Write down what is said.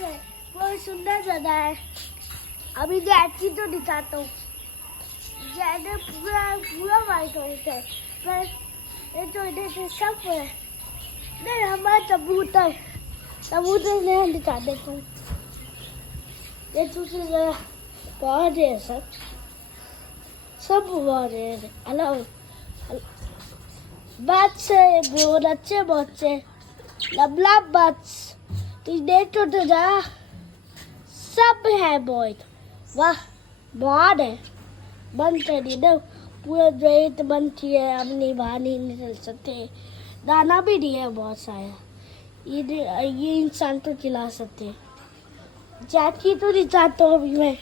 है बहुत सुंदर जगह है। अभी जैद की तो दिखाता हूँ। जैद पूरा पूरा वाइट वाइट है, पर ये छोटे से सब है। नहीं, हमारा कबूतर कबूतर नहीं दिखा देता हूँ। ये दूसरी जगह बहुत है, सब बहुत है अलग बच्चे है, बहुत अच्छे बच्चे लब बच्चे। तो देखो तो जा, सब है बहुत। वाह, बहुत है। बंद कर दी दो, पूरा गेट बंद किए, अपनी बाहर नहीं निकल सकते। दाना भी दिया है बहुत सारा। ये इंसान तो खिला सकते। जैकी तो नहीं चाहता हूँ अभी मैं।